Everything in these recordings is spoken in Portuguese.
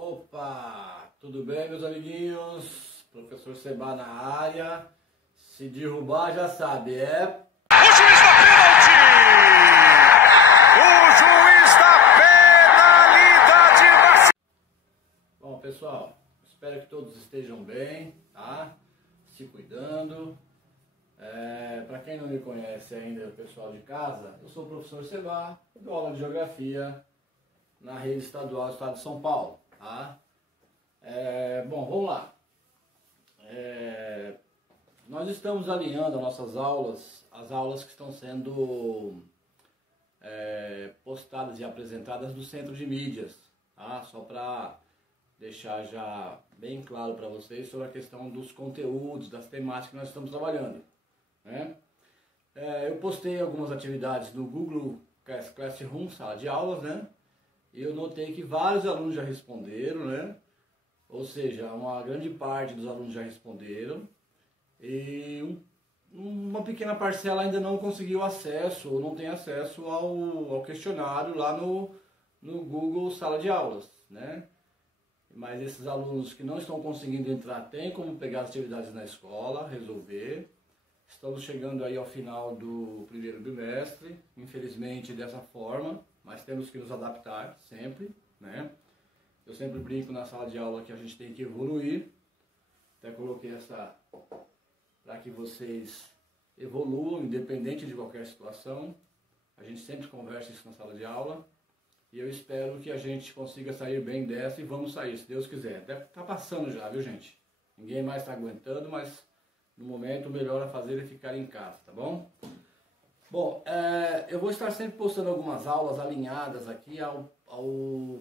Opa, tudo bem, meus amiguinhos? Professor Seba na área. Se derrubar já sabe, é... O juiz da pênalti! O juiz da penalidade! Bom, pessoal, espero que todos estejam bem, tá? Se cuidando. Para quem não me conhece ainda, o pessoal de casa, eu sou o professor Seba, dou aula de Geografia na rede estadual do estado de São Paulo, tá? Bom, vamos lá. Nós estamos alinhando as nossas aulas, as aulas que estão sendo postadas e apresentadas do Centro de Mídias, tá? Só para deixar já bem claro para vocês sobre a questão dos conteúdos, das temáticas que nós estamos trabalhando, né? Eu postei algumas atividades no Google Classroom, sala de aulas, né? E eu notei que vários alunos já responderam, né? Ou seja, uma grande parte dos alunos já responderam e uma pequena parcela ainda não conseguiu acesso ou não tem acesso ao questionário lá no Google Sala de Aulas, né? Mas esses alunos que não estão conseguindo entrar têm como pegar as atividades na escola, resolver. Estamos chegando aí ao final do primeiro bimestre, infelizmente dessa forma, mas temos que nos adaptar sempre, né? Eu sempre brinco na sala de aula que a gente tem que evoluir. Até coloquei essa para que vocês evoluam, independente de qualquer situação. A gente sempre conversa isso na sala de aula. E eu espero que a gente consiga sair bem dessa e vamos sair, se Deus quiser. Até tá passando já, viu, gente? Ninguém mais está aguentando, mas no momento o melhor a fazer é ficar em casa, tá bom? Bom, eu vou estar sempre postando algumas aulas alinhadas aqui ao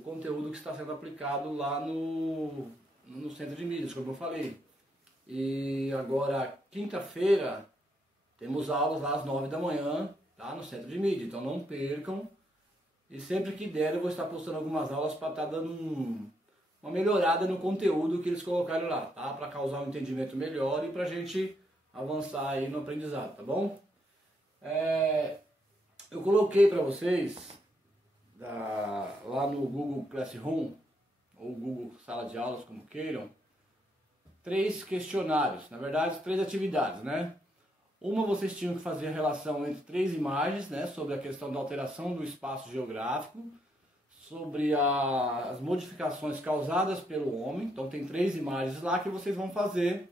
conteúdo que está sendo aplicado lá no Centro de Mídias, como eu falei. E agora, quinta-feira, temos aulas lá às 9 da manhã, tá? No Centro de Mídia, então não percam. E sempre que der eu vou estar postando algumas aulas para estar dando uma melhorada no conteúdo que eles colocaram lá, tá? Para causar um entendimento melhor e para a gente avançar aí no aprendizado, tá bom? Eu coloquei para vocês lá no Google Classroom ou Google Sala de Aulas, como queiram, 3 questionários, na verdade 3 atividades, né? Uma, vocês tinham que fazer a relação entre 3 imagens, né, sobre a questão da alteração do espaço geográfico, sobre as modificações causadas pelo homem. Então tem 3 imagens lá que vocês vão fazer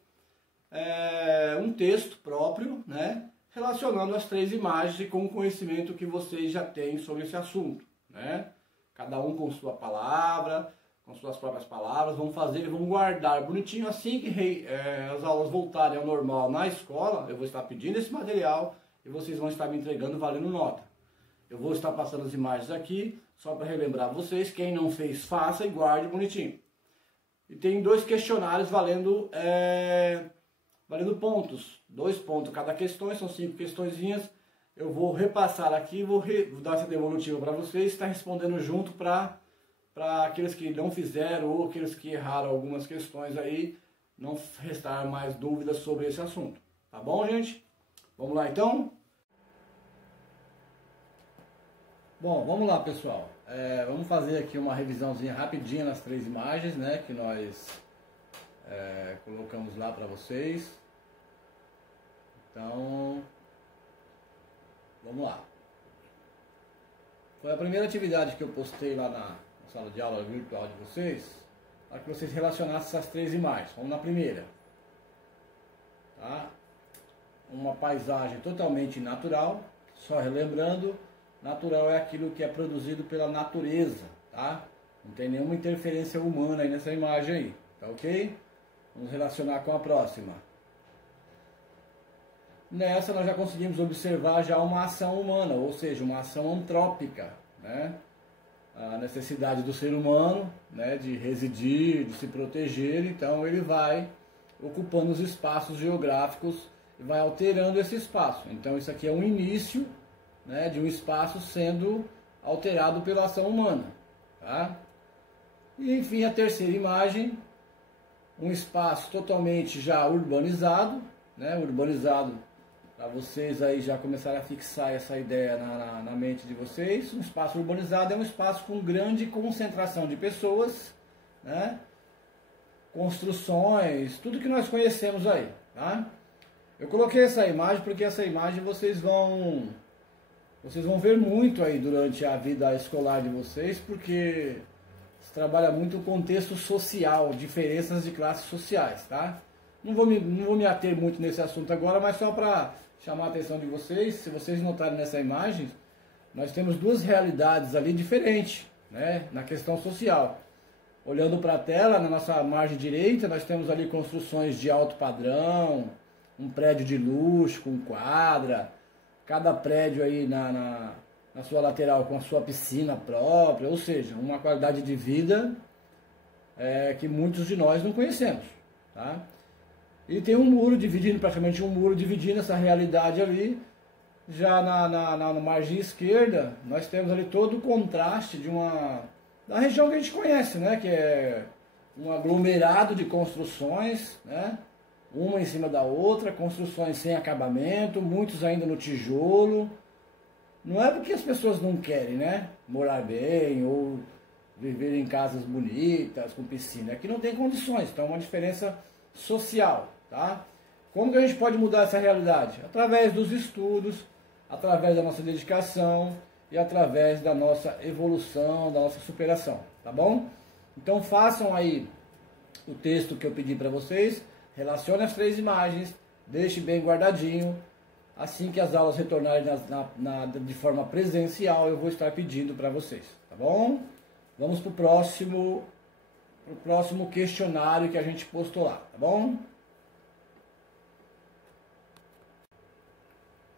um texto próprio, né, relacionando as 3 imagens e com o conhecimento que vocês já têm sobre esse assunto, né? Cada um com sua palavra, com suas próprias palavras, vão fazer e vão guardar bonitinho. Assim que as aulas voltarem ao normal na escola, eu vou estar pedindo esse material e vocês vão estar me entregando valendo nota. Eu vou estar passando as imagens aqui, só para relembrar vocês, quem não fez, faça e guarde bonitinho. E tem 2 questionários valendo pontos, 2 pontos cada questão, são 5 questõezinhas. Eu vou repassar aqui, vou dar essa devolutiva para vocês, está respondendo junto para aqueles que não fizeram ou aqueles que erraram algumas questões aí, não restar mais dúvidas sobre esse assunto. Tá bom, gente? Vamos lá, então? Bom, vamos lá, pessoal. Vamos fazer aqui uma revisãozinha rapidinha nas 3 imagens, né, que nós colocamos lá para vocês. Então, vamos lá. Foi a primeira atividade que eu postei lá na sala de aula virtual de vocês, para que vocês relacionassem essas 3 imagens. Vamos na primeira, tá? Uma paisagem totalmente natural. Só relembrando, natural é aquilo que é produzido pela natureza, tá? Não tem nenhuma interferência humana aí nessa imagem aí, tá ok? Vamos relacionar com a próxima. Nessa nós já conseguimos observar já uma ação humana, ou seja, uma ação antrópica, né? A necessidade do ser humano, né, de residir, de se proteger. Então ele vai ocupando os espaços geográficos e vai alterando esse espaço. Então isso aqui é um início, né, de um espaço sendo alterado pela ação humana, tá? E enfim, a terceira imagem, um espaço totalmente já urbanizado, né, urbanizado. Para vocês aí já começarem a fixar essa ideia na mente de vocês. Um espaço urbanizado é um espaço com grande concentração de pessoas, né? Construções, tudo que nós conhecemos aí, tá? Eu coloquei essa imagem porque essa imagem vocês vão ver muito aí durante a vida escolar de vocês, porque se trabalha muito o contexto social, diferenças de classes sociais, tá? Não vou me ater muito nesse assunto agora, mas só para chamar a atenção de vocês, se vocês notarem nessa imagem, nós temos duas realidades ali diferentes, né, na questão social. Olhando para a tela, na nossa margem direita, nós temos ali construções de alto padrão, um prédio de luxo, com quadra, cada prédio aí na sua lateral com a sua piscina própria, ou seja, uma qualidade de vida que muitos de nós não conhecemos, tá? E tem um muro dividindo, praticamente um muro dividindo essa realidade ali. Já na margem esquerda, nós temos ali todo o contraste da região que a gente conhece, né? Que é um aglomerado de construções, né? Uma em cima da outra, construções sem acabamento, muitos ainda no tijolo. Não é porque as pessoas não querem, né, morar bem ou viver em casas bonitas, com piscina. É que não tem condições, então é uma diferença social, tá? Como que a gente pode mudar essa realidade? Através dos estudos, através da nossa dedicação e através da nossa evolução, da nossa superação, tá bom? Então façam aí o texto que eu pedi para vocês, relacione as 3 imagens, deixe bem guardadinho. Assim que as aulas retornarem de forma presencial, eu vou estar pedindo para vocês, tá bom? Vamos para o próximo questionário que a gente postou lá, tá bom?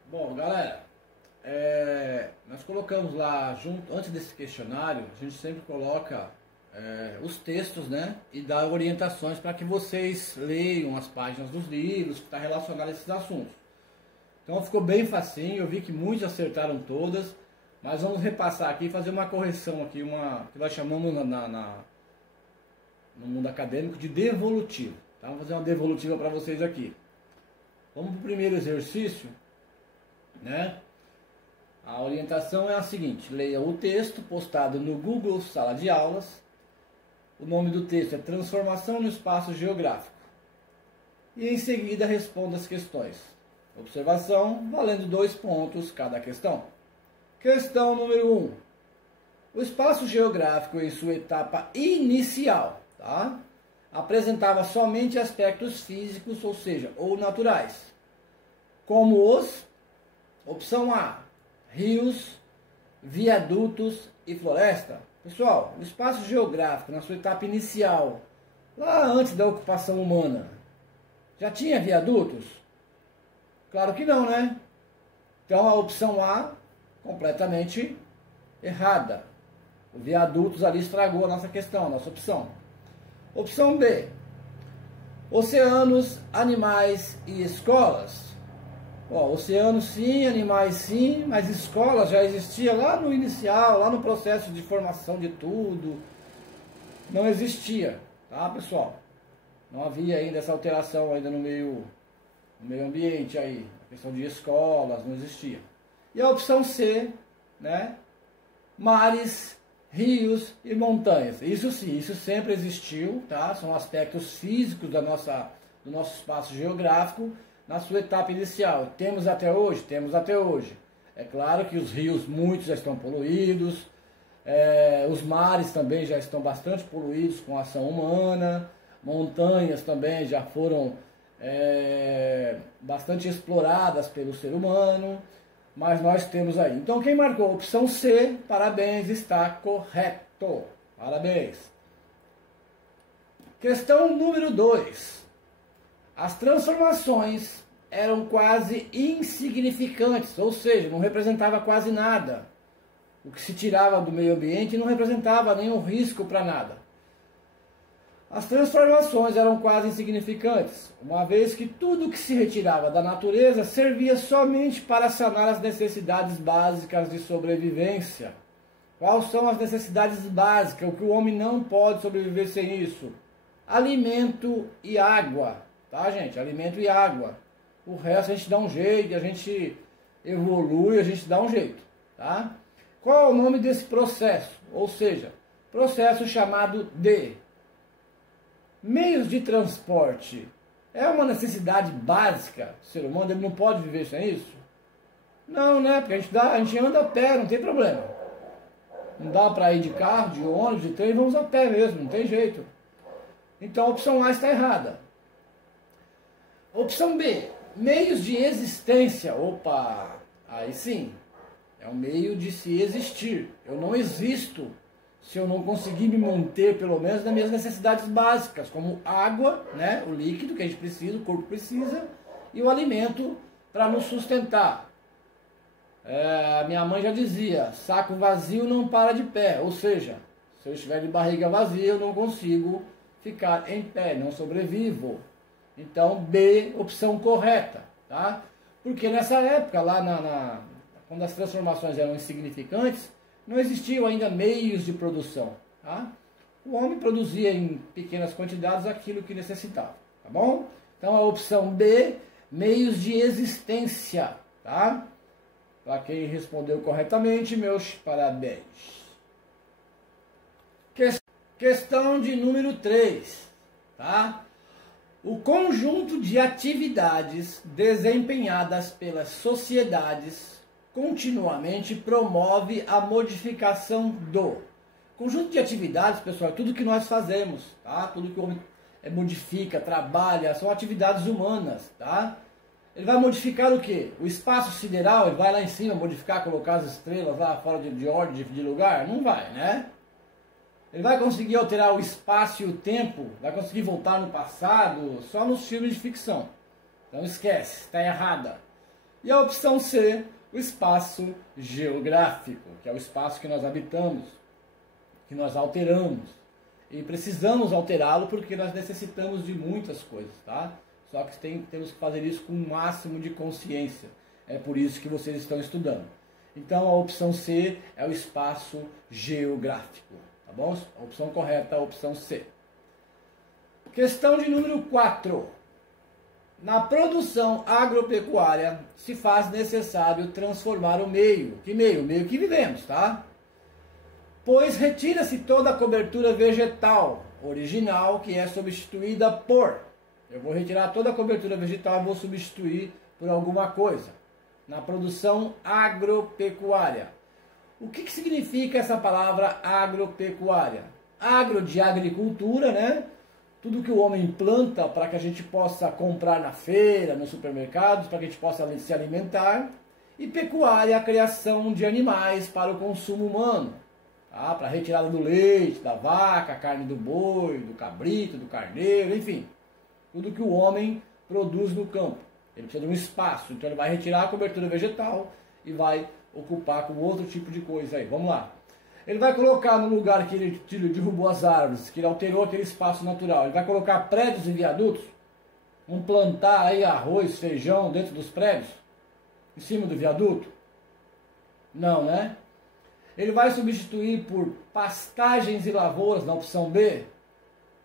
Bom, galera, nós colocamos lá, antes desse questionário, a gente sempre coloca os textos, né? E dá orientações para que vocês leiam as páginas dos livros que está relacionado a esses assuntos. Então ficou bem facinho, eu vi que muitos acertaram todas, mas vamos repassar aqui e fazer uma correção aqui, que nós chamamos no mundo acadêmico de devolutivo. Tá? Vamos fazer uma devolutiva para vocês aqui. Vamos para o primeiro exercício, né? A orientação é a seguinte: leia o texto postado no Google Sala de Aulas. O nome do texto é Transformação no Espaço Geográfico. E em seguida responda as questões. Observação, valendo 2 pontos cada questão. Questão número 1. O espaço geográfico em sua etapa inicial, tá? Apresentava somente aspectos físicos, ou seja, ou naturais, como opção A, rios, viadutos e floresta. Pessoal, o espaço geográfico na sua etapa inicial, lá antes da ocupação humana, já tinha viadutos? Claro que não, né? Então a opção A, completamente errada. O viadutos ali estragou a nossa questão, a nossa opção. Opção B, oceanos, animais e escolas. Ó, oceanos sim, animais sim, mas escolas já existia lá no inicial, lá no processo de formação de tudo. Não existia, tá, pessoal? Não havia ainda essa alteração ainda no meio ambiente aí, a questão de escolas, não existia. E a opção C, né? Mares, rios e montanhas. Isso sim, isso sempre existiu, tá? São aspectos físicos do nosso espaço geográfico na sua etapa inicial. Temos até hoje? Temos até hoje. É claro que os rios, muitos já estão poluídos, os mares também já estão bastante poluídos com a ação humana, montanhas também já foram bastante exploradas pelo ser humano, mas nós temos aí. Então quem marcou a opção C, parabéns, está correto. Parabéns. Questão número 2. As transformações eram quase insignificantes, ou seja, não representava quase nada. O que se tirava do meio ambiente não representava nenhum risco para nada. As transformações eram quase insignificantes, uma vez que tudo que se retirava da natureza servia somente para sanar as necessidades básicas de sobrevivência. Quais são as necessidades básicas? O que o homem não pode sobreviver sem isso? Alimento e água, tá, gente? Alimento e água. O resto a gente dá um jeito, a gente evolui, a gente dá um jeito, tá? Qual é o nome desse processo? Ou seja, processo chamado de Meios de transporte é uma necessidade básica do ser humano, ele não pode viver sem isso? Não, né? Porque a gente anda a pé, não tem problema. Não dá para ir de carro, de ônibus, de trem, vamos a pé mesmo, não tem jeito. Então a opção A está errada. Opção B, meios de existência. Opa, aí sim, é um meio de se existir. Eu não existo se eu não conseguir me manter, pelo menos, nas minhas necessidades básicas, como água, né, o líquido que a gente precisa, o corpo precisa, e o alimento para nos sustentar. Minha mãe já dizia, saco vazio não para de pé, ou seja, se eu estiver de barriga vazia, eu não consigo ficar em pé, não sobrevivo. Então, B, opção correta, tá? Porque nessa época, lá quando as transformações eram insignificantes, não existiam ainda meios de produção, tá? O homem produzia em pequenas quantidades aquilo que necessitava, tá bom? Então a opção B, meios de existência, tá? Para quem respondeu corretamente, meus parabéns. Questão de número 3, tá? O conjunto de atividades desempenhadas pelas sociedades continuamente promove a modificação do conjunto de atividades, pessoal, é tudo que nós fazemos, tá? Tudo que o homem modifica, trabalha, são atividades humanas, tá? Ele vai modificar o quê? O espaço sideral, ele vai lá em cima modificar, colocar as estrelas lá fora de ordem, de lugar? Não vai, né? Ele vai conseguir alterar o espaço e o tempo, vai conseguir voltar no passado, só nos filmes de ficção. Então esquece, está errada. E a opção C, o espaço geográfico, que é o espaço que nós habitamos, que nós alteramos. E precisamos alterá-lo porque nós necessitamos de muitas coisas, tá? Só que temos que fazer isso com o máximo de consciência. É por isso que vocês estão estudando. Então a opção C é o espaço geográfico, tá bom? A opção correta é a opção C. Questão de número 4. Na produção agropecuária se faz necessário transformar o meio. Que meio? O meio que vivemos, tá? Pois retira-se toda a cobertura vegetal original que é substituída por... Eu vou retirar toda a cobertura vegetal e vou substituir por alguma coisa. Na produção agropecuária. O que significa essa palavra agropecuária? Agro de agricultura, né? Tudo que o homem planta para que a gente possa comprar na feira, nos supermercados, para que a gente possa se alimentar. E pecuária, a criação de animais para o consumo humano. Tá? Para a retirada do leite, da vaca, carne do boi, do cabrito, do carneiro, enfim. Tudo que o homem produz no campo. Ele precisa de um espaço, então ele vai retirar a cobertura vegetal e vai ocupar com outro tipo de coisa aí. Vamos lá. Ele vai colocar no lugar que ele derrubou as árvores, que ele alterou aquele espaço natural. Ele vai colocar prédios e viadutos. Vamos plantar aí arroz, feijão dentro dos prédios? Em cima do viaduto? Não, né? Ele vai substituir por pastagens e lavouras na opção B?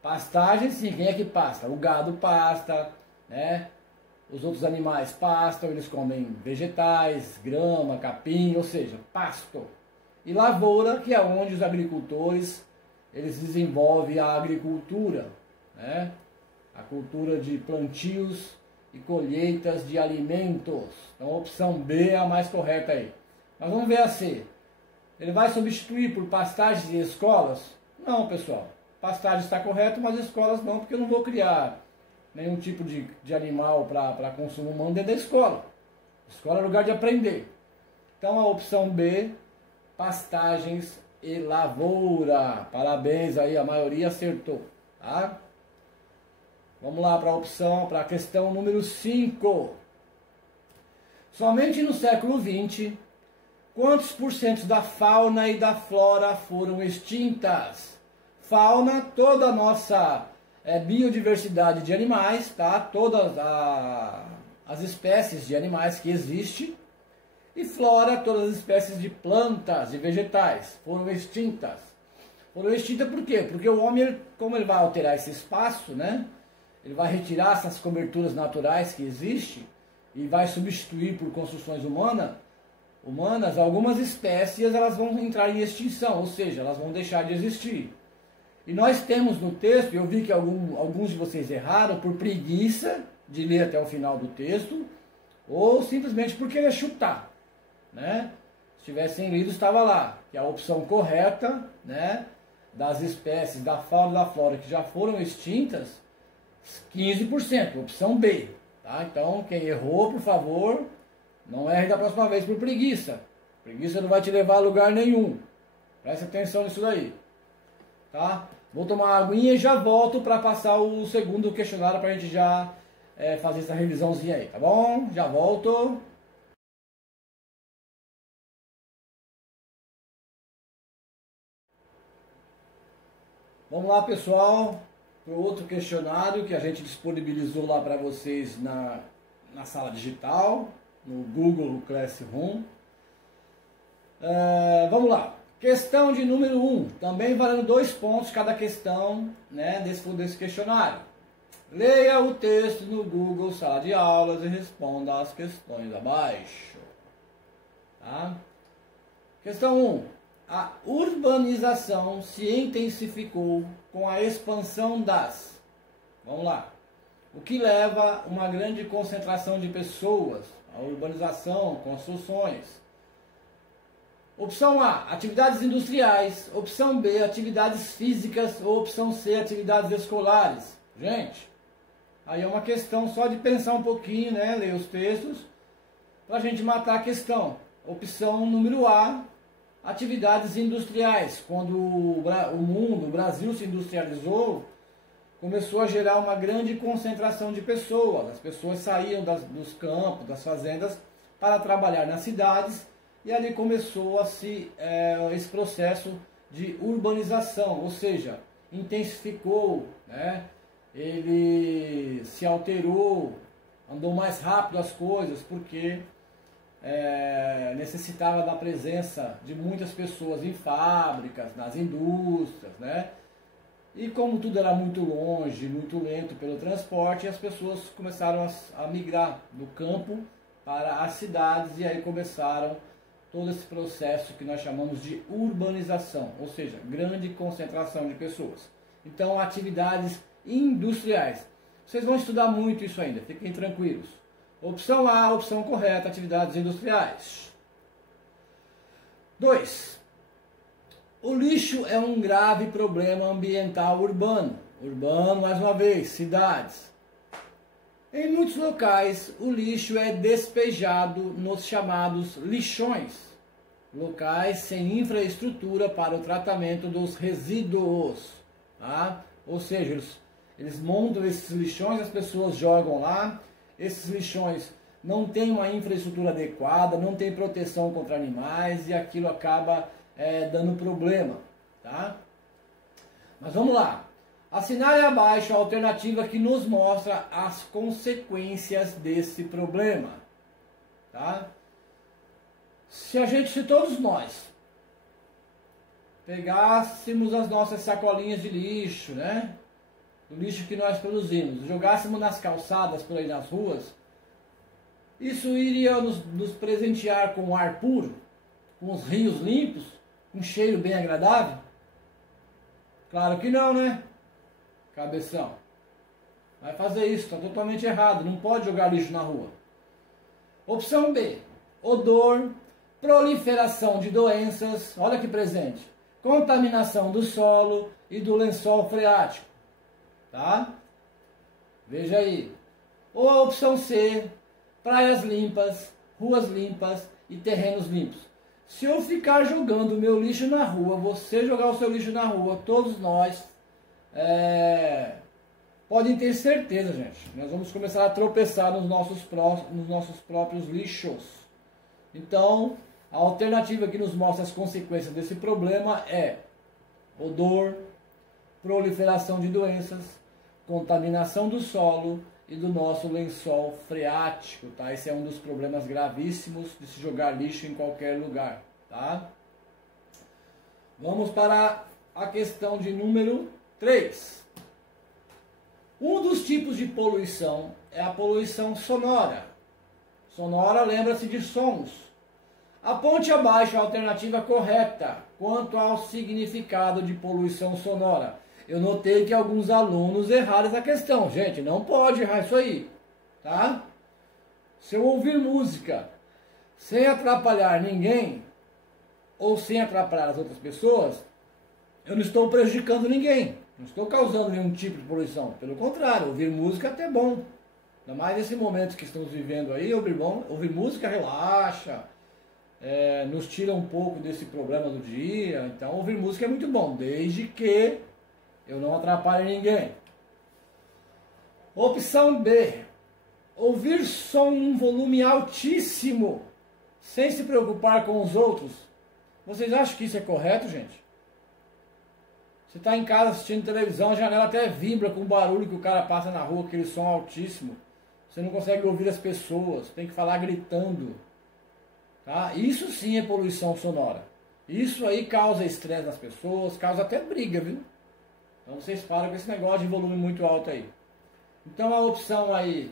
Pastagem, sim. Quem é que pasta? O gado pasta, né? Os outros animais pastam, eles comem vegetais, grama, capim, ou seja, pasto. E lavoura, que é onde os agricultores eles desenvolvem a agricultura, né? A cultura de plantios e colheitas de alimentos. Então a opção B é a mais correta aí. Mas vamos ver a C. Ele vai substituir por pastagens e escolas? Não, pessoal. Pastagem está correto, mas escolas não, porque eu não vou criar nenhum tipo de animal para consumo humano dentro da escola. Escola é lugar de aprender. Então a opção B, pastagens e lavoura. Parabéns aí, a maioria acertou, tá? Vamos lá para a questão número 5. Somente no século XX, quantos por cento da fauna e da flora foram extintas? Fauna, toda a nossa biodiversidade de animais, tá? Todas as espécies de animais que existem. E flora, todas as espécies de plantas e vegetais foram extintas. Foram extintas por quê? Porque o homem, como ele vai alterar esse espaço, né? Ele vai retirar essas coberturas naturais que existem e vai substituir por construções humanas, algumas espécies elas vão entrar em extinção, ou seja, elas vão deixar de existir. E nós temos no texto, eu vi que alguns de vocês erraram por preguiça de ler até o final do texto, ou simplesmente por querer chutar, né? Se tivessem lido, estava lá, que a opção correta, né, das espécies da fauna e da flora que já foram extintas, 15%, opção B. Tá? Então, quem errou, por favor, não erre da próxima vez por preguiça. Preguiça não vai te levar a lugar nenhum. Preste atenção nisso daí. Tá? Vou tomar uma aguinha e já volto para passar o segundo questionário para a gente já fazer essa revisãozinha aí, tá bom? Já volto. Vamos lá, pessoal, para o outro questionário que a gente disponibilizou lá para vocês na sala digital, no Google Classroom. Vamos lá. Questão de número 1, também valendo 2 pontos cada questão, né, desse questionário. Leia o texto no Google Sala de Aulas e responda as questões abaixo. Tá? Questão 1. A urbanização se intensificou com a expansão das... Vamos lá. O que leva a uma grande concentração de pessoas? A urbanização, construções. Opção A, atividades industriais. Opção B, atividades físicas. Ou opção C, atividades escolares. Gente, aí é uma questão só de pensar um pouquinho, né? Ler os textos, para a gente matar a questão. Opção número A, atividades industriais. Quando o Brasil se industrializou, começou a gerar uma grande concentração de pessoas. As pessoas saíam dos campos, das fazendas, para trabalhar nas cidades. E ali começou esse processo de urbanização, ou seja, intensificou, né? Ele se alterou, andou mais rápido as coisas, porque necessitava da presença de muitas pessoas em fábricas, nas indústrias, né? E como tudo era muito longe, muito lento pelo transporte, as pessoas começaram a migrar do campo para as cidades, e aí começaram todo esse processo que nós chamamos de urbanização, ou seja, grande concentração de pessoas. Então, atividades industriais. Vocês vão estudar muito isso ainda, fiquem tranquilos. Opção A, opção correta, atividades industriais. 2. O lixo é um grave problema ambiental urbano. Urbano, mais uma vez, cidades. Em muitos locais, o lixo é despejado nos chamados lixões, locais sem infraestrutura para o tratamento dos resíduos. Tá? Ou seja, eles montam esses lixões, as pessoas jogam lá, esses lixões não têm uma infraestrutura adequada, não tem proteção contra animais e aquilo acaba dando problema. Tá? Mas vamos lá. Assinale abaixo a alternativa que nos mostra as consequências desse problema. Tá? Se todos nós pegássemos as nossas sacolinhas de lixo, né? O lixo que nós produzimos, jogássemos nas calçadas por aí nas ruas, isso iria nos presentear com ar puro, com os rios limpos, um cheiro bem agradável? Claro que não, né? Cabeção. Vai fazer isso, está totalmente errado. Não pode jogar lixo na rua. Opção B. Odor, proliferação de doenças, olha que presente. Contaminação do solo e do lençol freático. Tá? Veja aí. Ou a opção C. Praias limpas, ruas limpas e terrenos limpos. Se eu ficar jogando o meu lixo na rua, você jogar o seu lixo na rua, todos nós... podem ter certeza, gente, nós vamos começar a tropeçar nos nossos próprios lixos. Então, a alternativa que nos mostra as consequências desse problema é odor, proliferação de doenças, contaminação do solo e do nosso lençol freático, tá? Esse é um dos problemas gravíssimos de se jogar lixo em qualquer lugar, tá? Vamos para a questão de número 3. Um dos tipos de poluição é a poluição sonora. Sonora, lembra-se de sons. Aponte abaixo a alternativa correta quanto ao significado de poluição sonora. eu notei que alguns alunos erraram essa questão. Gente, não pode errar isso aí, tá? Se eu ouvir música sem atrapalhar ninguém, ou sem atrapalhar as outras pessoas, eu não estou prejudicando ninguém, não estou causando nenhum tipo de poluição. Pelo contrário, ouvir música é até bom. Ainda mais nesse momento que estamos vivendo aí, ouvir música relaxa, nos tira um pouco desse problema do dia. Então ouvir música é muito bom, desde que eu não atrapalhe ninguém. Opção B. Ouvir som em um volume altíssimo, sem se preocupar com os outros. Vocês acham que isso é correto, gente? Você está em casa assistindo televisão, a janela até vibra com o barulho que o cara passa na rua, aquele som altíssimo. Você não consegue ouvir as pessoas, tem que falar gritando. Tá? Isso sim é poluição sonora. Isso aí causa estresse nas pessoas, causa até briga, viu? Então vocês param com esse negócio de volume muito alto aí. Então a opção aí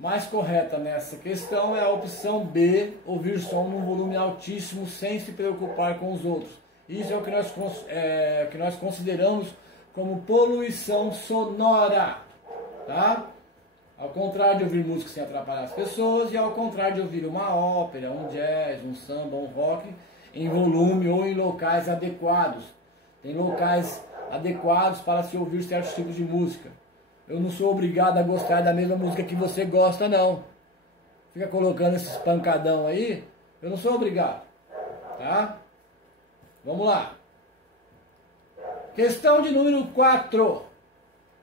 mais correta nessa questão é a opção B, ouvir som num volume altíssimo sem se preocupar com os outros. Isso é o que nós consideramos como poluição sonora, tá? Ao contrário de ouvir música sem atrapalhar as pessoas e ao contrário de ouvir uma ópera, um jazz, um samba, um rock em volume ou em locais adequados. Tem locais adequados para se ouvir certos tipos de música. Eu não sou obrigado a gostar da mesma música que você gosta, não. Fica colocando esses pancadão aí, eu não sou obrigado, tá? Vamos lá. Questão de número 4.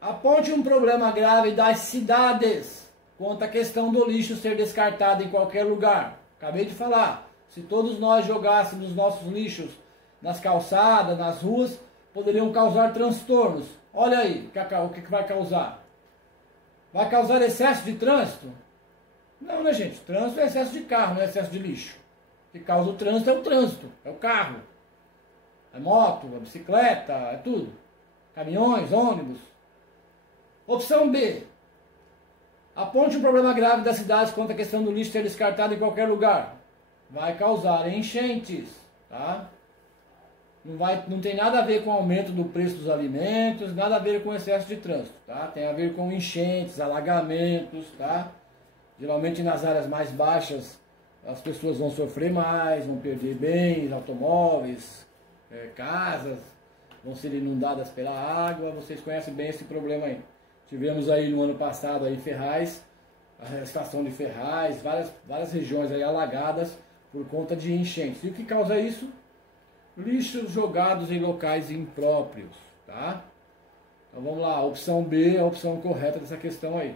Aponte um problema grave das cidades quanto à questão do lixo ser descartado em qualquer lugar. Acabei de falar. Se todos nós jogássemos nossos lixos nas calçadas, nas ruas, poderiam causar transtornos. Olha aí o que vai causar. Vai causar excesso de trânsito? Não, né, gente? Trânsito é excesso de carro, não é excesso de lixo. O que causa o trânsito, é o carro. É moto, é bicicleta, é tudo. Caminhões, ônibus. Opção B. Aponte um problema grave das cidades quanto à questão do lixo ser descartado em qualquer lugar. Vai causar enchentes, tá? Não tem nada a ver com o aumento do preço dos alimentos, nada a ver com excesso de trânsito, tá? Tem a ver com enchentes, alagamentos, tá? Geralmente nas áreas mais baixas as pessoas vão sofrer mais, vão perder bens, automóveis, casas, vão ser inundadas pela água. Vocês conhecem bem esse problema aí. Tivemos aí no ano passado aí Ferraz, a estação de Ferraz, várias regiões aí alagadas por conta de enchentes. E o que causa isso? Lixos jogados em locais impróprios, tá? Então vamos lá, a opção B é a opção correta dessa questão aí.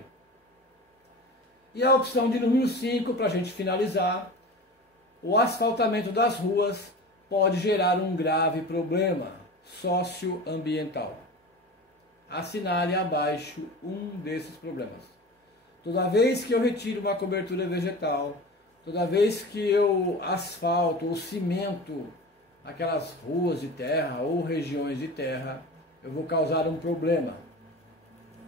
E a opção de número 5, para a gente finalizar, o asfaltamento das ruas pode gerar um grave problema socioambiental. Assinale abaixo um desses problemas. Toda vez que eu retiro uma cobertura vegetal, toda vez que eu asfalto ou cimento aquelas ruas de terra ou regiões de terra, eu vou causar um problema.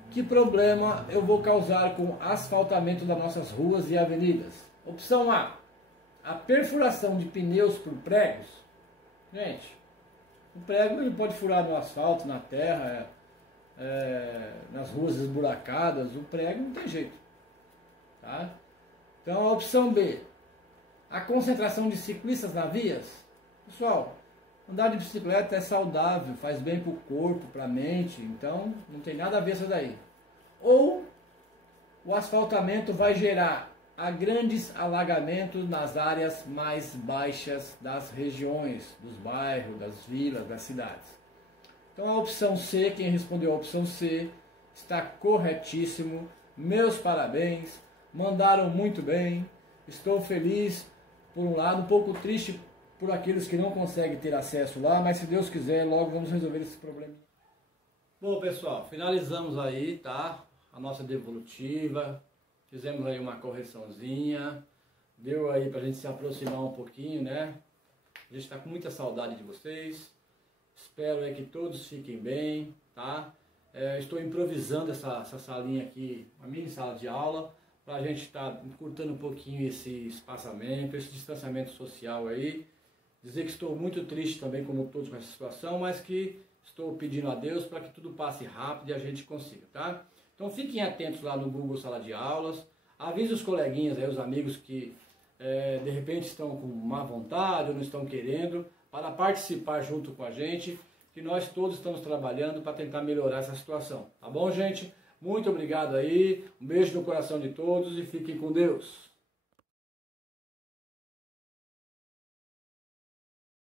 Que problema eu vou causar com o asfaltamento das nossas ruas e avenidas? Opção A perfuração de pneus por pregos. Gente, o prego ele pode furar no asfalto, na terra, nas ruas esburacadas. O prego não tem jeito, tá? Então a opção B, a concentração de ciclistas nas vias. Pessoal, andar de bicicleta é saudável, faz bem para o corpo, para a mente, então não tem nada a ver isso daí. Ou o asfaltamento vai gerar grandes alagamentos nas áreas mais baixas das regiões, dos bairros, das vilas, das cidades. Então a opção C, quem respondeu a opção C, está corretíssimo. Meus parabéns, mandaram muito bem. Estou feliz, por um lado, um pouco triste por aqueles que não conseguem ter acesso lá, mas se Deus quiser, logo vamos resolver esse problema. Bom, pessoal, finalizamos aí, tá? A nossa devolutiva, fizemos aí uma correçãozinha, deu aí pra gente se aproximar um pouquinho, né? A gente tá com muita saudade de vocês, espero aí que todos fiquem bem, tá? Estou improvisando essa salinha aqui, a mini sala de aula, pra gente estar encurtando um pouquinho esse espaçamento, esse distanciamento social aí. Dizer que estou muito triste também, como todos, com essa situação, mas que estou pedindo a Deus para que tudo passe rápido e a gente consiga, tá? Então fiquem atentos lá no Google Sala de Aulas, avise os coleguinhas aí, os amigos que de repente estão com má vontade ou não estão querendo, para participar junto com a gente, que nós todos estamos trabalhando para tentar melhorar essa situação, tá bom, gente? Muito obrigado aí, um beijo no coração de todos e fiquem com Deus.